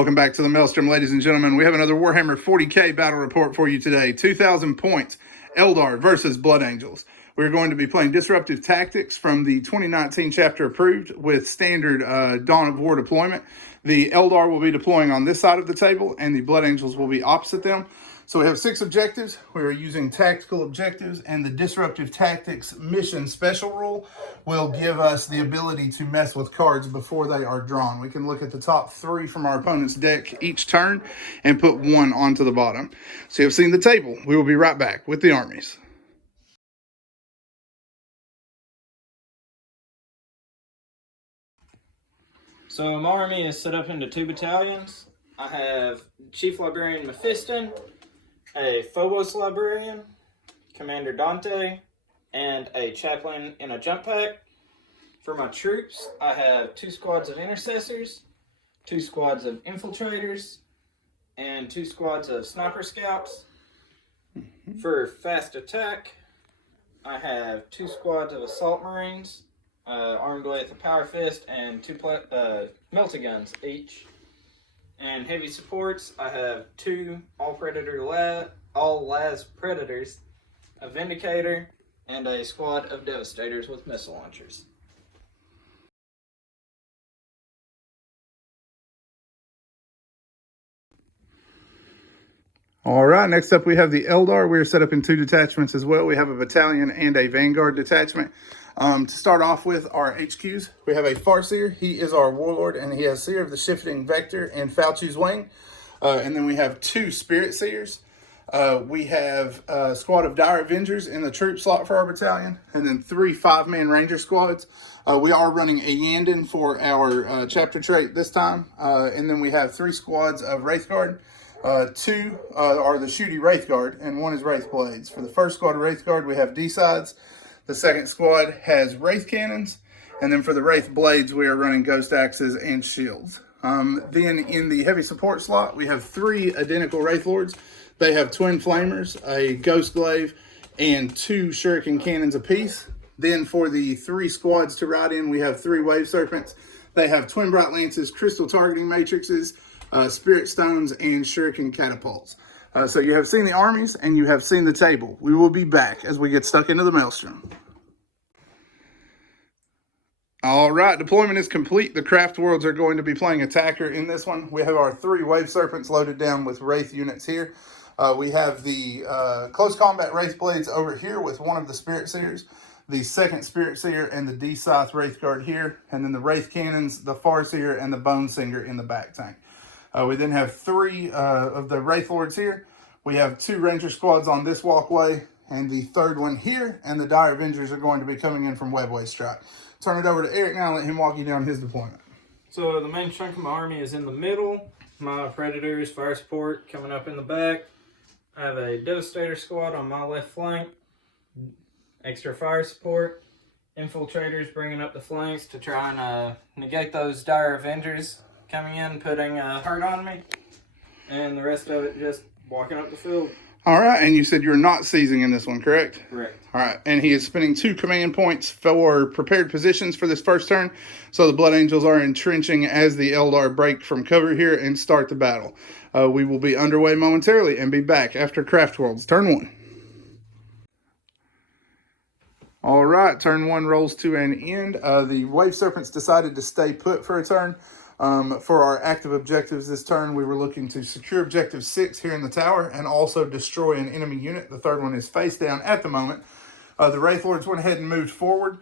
Welcome back to the Maelstrom, ladies and gentlemen. We have another Warhammer 40k battle report for you today. 2,000 points, Eldar versus Blood Angels. We're going to be playing Disruptive Tactics from the 2019 chapter approved with standard Dawn of War deployment. The Eldar will be deploying on this side of the table, and the Blood Angels will be opposite them. So we have 6 objectives. We are using tactical objectives, and the Disruptive Tactics mission special rule will give us the ability to mess with cards before they are drawn. We can look at the top 3 from our opponent's deck each turn and put 1 onto the bottom. So you've seen the table. We will be right back with the armies. So my army is set up into 2 battalions. I have Chief Librarian Mephiston, a Phobos Librarian, Commander Dante, and a Chaplain in a jump pack. For my troops, I have 2 squads of Intercessors, 2 squads of Infiltrators, and 2 squads of Sniper Scouts. For fast attack, I have 2 squads of Assault Marines, armed with a Power Fist and 2 Melta-Guns each. And heavy supports, I have 2 all-las Predators, a Vindicator, and a squad of Devastators with missile launchers. All right, next up we have the Eldar. We're set up in 2 detachments as well. We have a battalion and a Vanguard detachment. To start off with our HQs, we have a Farseer. He is our Warlord, and he has Seer of the Shifting Vector and Fauci's Wing. And then we have 2 Spirit Seers. We have a squad of Dire Avengers in the troop slot for our battalion, and then 3 5-man Ranger squads. We are running a Yandin for our chapter trait this time. And then we have 3 squads of Wraith Guard. 2 are the Shooty Wraith Guard, and 1 is Wraith Blades. For the first squad of Wraith Guard, we have D-Sides. The second squad has Wraith Cannons. And then for the Wraith Blades, we are running Ghost Axes and Shields. Then in the heavy support slot, we have 3 identical Wraith Lords. They have Twin Flamers, a Ghost Glaive, and 2 Shuriken Cannons apiece. Then for the 3 squads to ride in, we have 3 Wave Serpents. They have Twin Bright Lances, Crystal Targeting Matrices, Spirit Stones, and Shuriken Catapults. So you have seen the armies, and you have seen the table. We will be back as we get stuck into the Maelstrom. All right, deployment is complete. The Craftworlds are going to be playing Attacker in this one. We have our 3 Wave Serpents loaded down with Wraith units here. We have the Close Combat Wraith Blades over here with 1 of the Spirit Seers, the 2nd Spirit Seer, and the D-Scythe Wraith Guard here, and then the Wraith Cannons, the Farseer, and the Bone Singer in the back tank. We then have 3 of the Wraith Lords here. We have 2 Ranger squads on this walkway, and the 3rd one here, and the Dire Avengers are going to be coming in from Webway Strike. Turn it over to Eric now and let him walk you down his deployment. So the main chunk of my army is in the middle. My Predators, fire support coming up in the back. I have a Devastator squad on my left flank. Extra fire support. Infiltrators bringing up the flanks to try and negate those Dire Avengers coming in, putting hurt on me. And the rest of it just walking up the field. All right, and you said you're not seizing in this one, correct? Correct. All right, and he is spending 2 command points for prepared positions for this first turn. So the Blood Angels are entrenching as the Eldar break from cover here and start the battle. We will be underway momentarily and be back after Craftworlds. Turn 1. All right, turn 1 rolls to an end. The Wave Serpents decided to stay put for a turn. For our active objectives this turn, we were looking to secure objective 6 here in the tower and also destroy an enemy unit. The 3rd one is face down at the moment. The Wraith Lords went ahead and moved forward.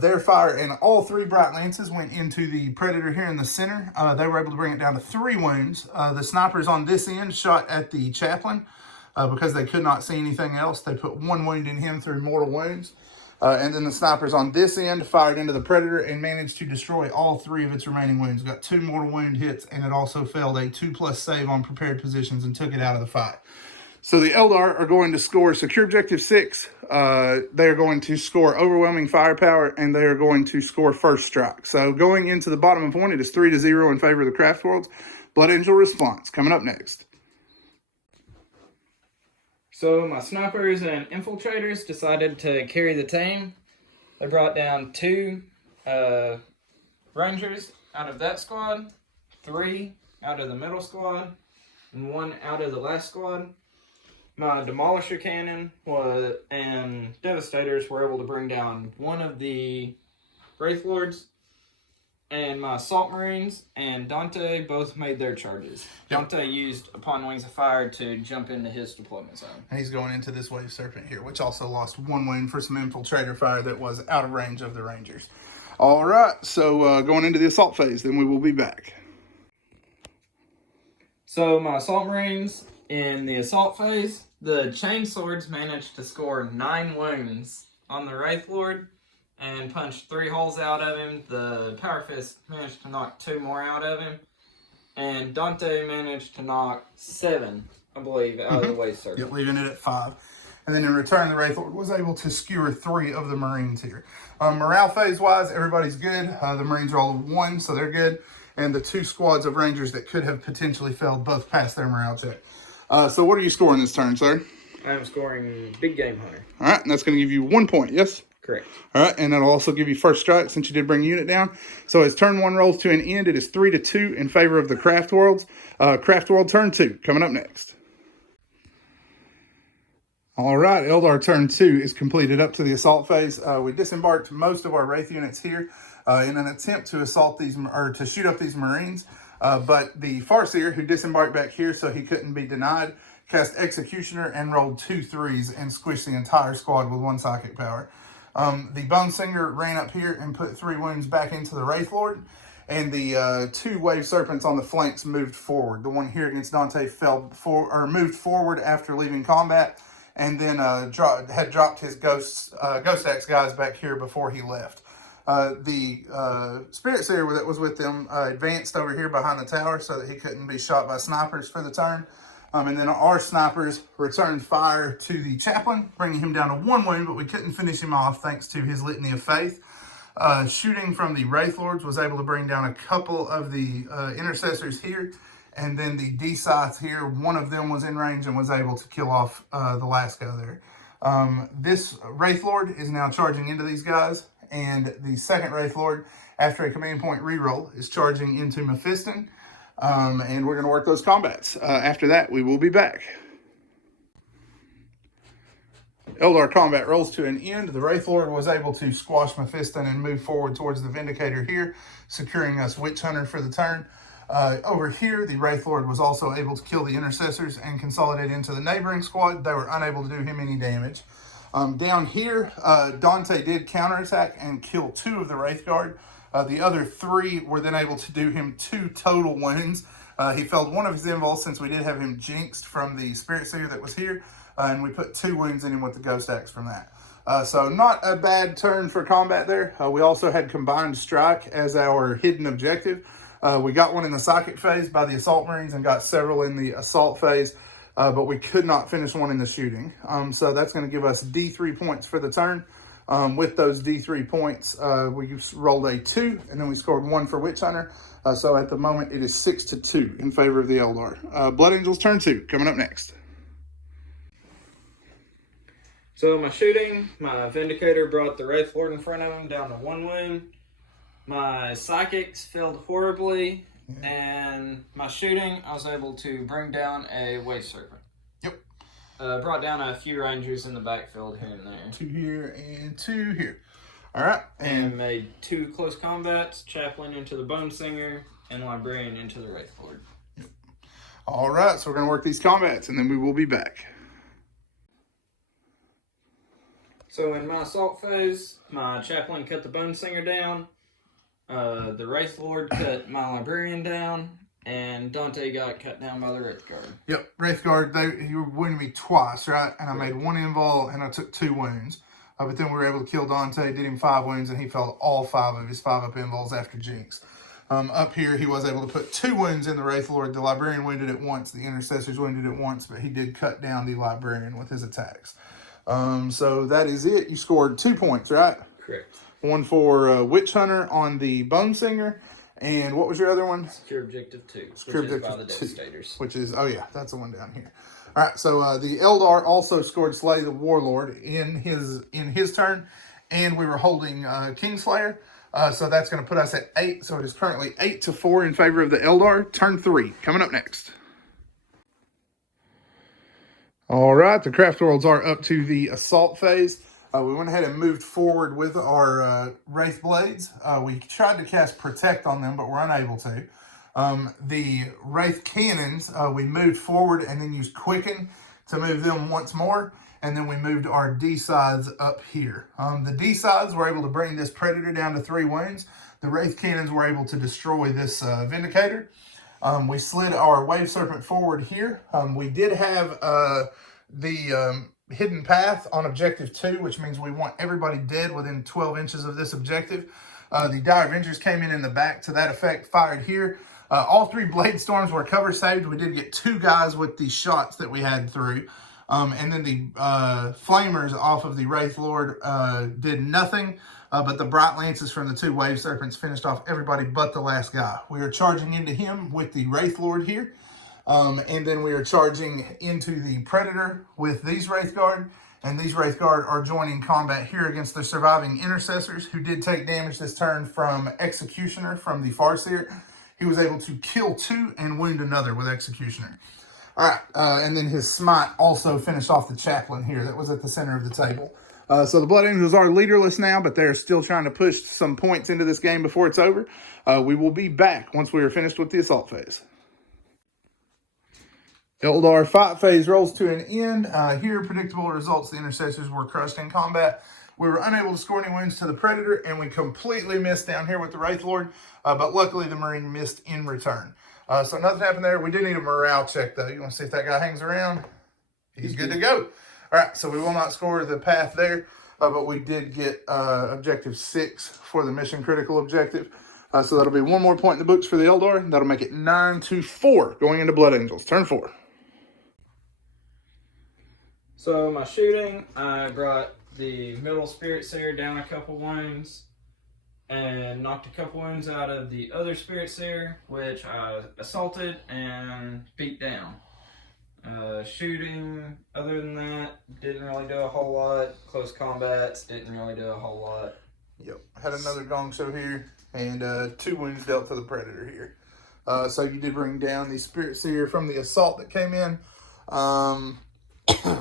Their fire and all 3 Bright Lances went into the Predator here in the center. They were able to bring it down to 3 wounds. The snipers on this end shot at the Chaplain because they could not see anything else. They put 1 wound in him through mortal wounds. And then the snipers on this end fired into the Predator and managed to destroy all 3 of its remaining wounds. Got 2 mortal wound hits, and it also failed a 2+ save on prepared positions and took it out of the fight. So the Eldar are going to score secure objective 6. They are going to score overwhelming firepower, and they are going to score first strike. So going into the bottom of 1, it is 3-0 in favor of the Craftworlds. Blood Angel response coming up next. So my snipers and infiltrators decided to carry the team. They brought down 2 Rangers out of that squad, 3 out of the middle squad and 1 out of the last squad. My Demolisher Cannon and Devastators were able to bring down 1 of the Wraith Lords. And my Assault Marines and Dante both made their charges. Yep. Dante used Upon Wings of Fire to jump into his deployment zone. And he's going into this Wave Serpent here, which also lost 1 wound for some infiltrator fire that was out of range of the Rangers. All right, so going into the assault phase, then we will be back. So my Assault Marines in the assault phase, the Chain Swords managed to score 9 wounds on the Wraith Lord and punched 3 holes out of him. The Power Fist managed to knock 2 more out of him. And Dante managed to knock 7, I believe, out of the Wave Serpent. Yep, leaving it at 5. And then in return, the Wraith Lord was able to skewer 3 of the Marines here. Morale phase-wise, everybody's good. The Marines are all 1, so they're good. And the 2 squads of Rangers that could have potentially failed both passed their morale check. So what are you scoring this turn, sir? I'm scoring Big Game Hunter. All right, and that's going to give you 1 point, yes? Correct. All right, and that'll also give you first strike since you did bring a unit down. So as turn 1 rolls to an end, it is 3-2 in favor of the Craftworlds. Craftworld turn 2 coming up next. All right, Eldar turn 2 is completed up to the assault phase. We disembarked most of our Wraith units here in an attempt to assault these or to shoot up these Marines. But the Farseer, who disembarked back here so he couldn't be denied, cast Executioner and rolled 2 3s and squished the entire squad with 1 psychic power. The Bone Singer ran up here and put 3 wounds back into the Wraith Lord, and the 2 Wave Serpents on the flanks moved forward. The one here against Dante moved forward after leaving combat, and then had dropped his Ghost Axe guys back here before he left. The Spirit Seer that was with them advanced over here behind the tower so that he couldn't be shot by snipers for the turn. And then our snipers returned fire to the Chaplain, bringing him down to 1 wound, but we couldn't finish him off thanks to his Litany of Faith. Shooting from the Wraith Lords was able to bring down a couple of the Intercessors here, and then the D-Scythe here, 1 of them was in range and was able to kill off the last guy there. This Wraith Lord is now charging into these guys, and the second Wraith Lord, after a command point reroll, is charging into Mephiston. And we're going to work those combats. After that, we will be back. Eldar combat rolls to an end. The Wraith Lord was able to squash Mephiston and move forward towards the Vindicator here, securing us Witch Hunter for the turn. Over here, the Wraith Lord was also able to kill the Intercessors and consolidate into the neighboring squad. They were unable to do him any damage. Down here, Dante did counterattack and kill 2 of the Wraith Guard. The other 3 were then able to do him 2 total wounds. He failed 1 of his invols since we did have him jinxed from the Spirit Seer that was here. And we put 2 wounds in him with the Ghost Axe from that. So not a bad turn for combat there. We also had Combined Strike as our hidden objective. We got 1 in the Psychic phase by the Assault Marines and got several in the Assault phase. But we could not finish 1 in the shooting. So that's going to give us D3 points for the turn. With those D3 points, we rolled a 2, and then we scored 1 for Witch Hunter. So at the moment, it is 6-2 in favor of the Eldar. Blood Angels turn 2, coming up next. So my shooting, my Vindicator brought the Wraith Lord in front of him down to 1 wound. My Psychics failed horribly, and my shooting, I was able to bring down a Wave Serpent. Yep. Brought down a few Rangers in the backfield here and there. 2 here and 2 here. All right. And made 2 close combats, Chaplain into the Bone Singer, and Librarian into the Wraith Lord. Yep. All right, so we're going to work these combats, and then we will be back. So in my assault phase, my Chaplain cut the Bone Singer down, the Wraith Lord cut my Librarian down, and Dante got cut down by the Wraith Guard. Yep, Wraith Guard, you wounded me twice, right? And I made 1 invul, and I took 2 wounds. But then we were able to kill Dante, did him 5 wounds, and he felt all 5 of his 5-up invuls after Jinx. Up here, he was able to put 2 wounds in the Wraith Lord. The Librarian wounded it once, the Intercessors wounded it once, but he did cut down the Librarian with his attacks. So that is it. You scored 2 points, right? Correct. 1 for Witch Hunter on the Bone Singer. And what was your other one? Secure Objective 2, Secure which is Objective by the 2, Devastators. which is, oh yeah, that's the one down here. All right, so the Eldar also scored Slay the Warlord in his turn, and we were holding Kingslayer. So that's going to put us at 8. So it is currently 8-4 in favor of the Eldar. Turn 3 coming up next. All right, the Craftworlds are up to the assault phase. We went ahead and moved forward with our Wraith Blades. We tried to cast Protect on them, but we're unable to. The Wraith Cannons, we moved forward and then used Quicken to move them once more. And then we moved our D-sides up here. The D-sides were able to bring this Predator down to 3 wounds. The Wraith Cannons were able to destroy this Vindicator. We slid our Wave Serpent forward here. We did have the Hidden Path on Objective 2, which means we want everybody dead within 12 inches of this objective. The Dire Avengers came in the back to that effect, fired here. All 3 Blade Storms were cover saved. We did get 2 guys with the shots that we had through. And then the Flamers off of the Wraith Lord did nothing, but the Bright Lances from the 2 Wave Serpents finished off everybody but the last guy. We are charging into him with the Wraith Lord here. And then we are charging into the Predator with these Wraith Guard. And these Wraith Guard are joining combat here against the surviving Intercessors, who did take damage this turn from Executioner from the Farseer. He was able to kill 2 and wound another with Executioner. All right, and then his Smite also finished off the Chaplain here. That was at the center of the table. So the Blood Angels are leaderless now, but they're still trying to push some points into this game before it's over. We will be back once we are finished with the assault phase. Eldar fight phase rolls to an end. Here, predictable results. The Intercessors were crushed in combat. We were unable to score any wounds to the Predator, and we completely missed down here with the Wraith Lord, but luckily the Marine missed in return. So nothing happened there. We do need a morale check, though. You want to see if that guy hangs around? He's good to go. All right, so we will not score the path there, but we did get Objective 6 for the mission critical objective. So that'll be 1 more point in the books for the Eldar. That'll make it 9-4 going into Blood Angels. Turn 4. So my shooting, I brought the middle Spirit Seer down a couple wounds and knocked a couple wounds out of the other Spirit Seer, which I assaulted and beat down. Shooting, other than that, didn't really do a whole lot. Close combats, didn't really do a whole lot. Yep, had another gong show here, and 2 wounds dealt to the Predator here. So you did bring down the Spirit Seer from the assault that came in.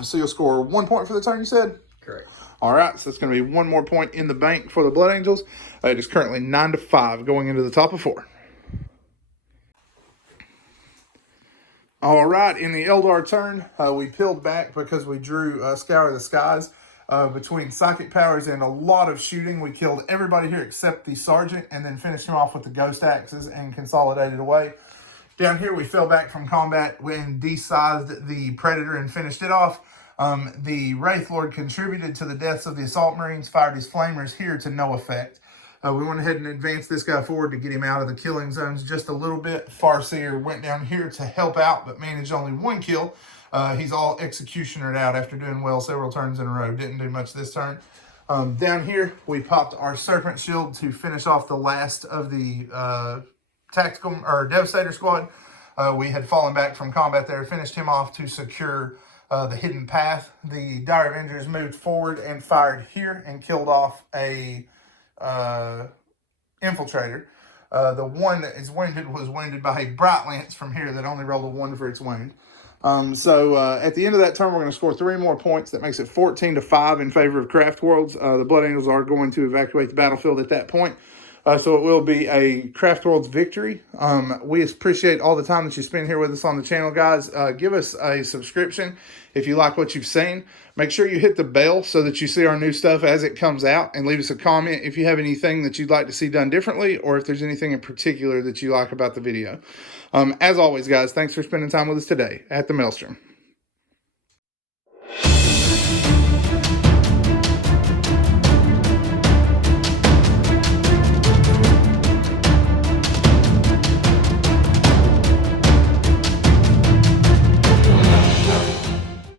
So you'll score 1 point for the turn, you said? Correct. All right, so it's going to be 1 more point in the bank for the Blood Angels. It is currently 9-5 going into the top of 4. All right, in the Eldar turn, we peeled back because we drew Scour the Skies. Between psychic powers and a lot of shooting, we killed everybody here except the Sergeant and then finished him off with the Ghost Axes and consolidated away. Down here, we fell back from combat when de-sized the Predator and finished it off. The Wraith Lord contributed to the deaths of the Assault Marines, fired his Flamers here to no effect. We went ahead and advanced this guy forward to get him out of the killing zones just a little bit. Farseer went down here to help out, but managed only 1 kill. He's all executionered out after doing well several turns in a row. Didn't do much this turn. Down here, we popped our Serpent Shield to finish off the last of the tactical or Devastator squad. We had fallen back from combat there, finished him off to secure the Hidden Path. The Dire Avengers moved forward and fired here and killed off a Infiltrator. The one that is wounded was wounded by a Bright Lance from here that only rolled a 1 for its wound. So at the end of that turn, we're going to score 3 more points. That makes it 14-5 in favor of Craftworlds. The Blood Angels are going to evacuate the battlefield at that point. So it will be a Craftworlds victory. We appreciate all the time that you spend here with us on the channel, guys. Give us a subscription if you like what you've seen. Make sure you hit the bell so that you see our new stuff as it comes out, and leave us a comment if you have anything that you'd like to see done differently, or if there's anything in particular that you like about the video. As always, guys, thanks for spending time with us today at the Maelstrom.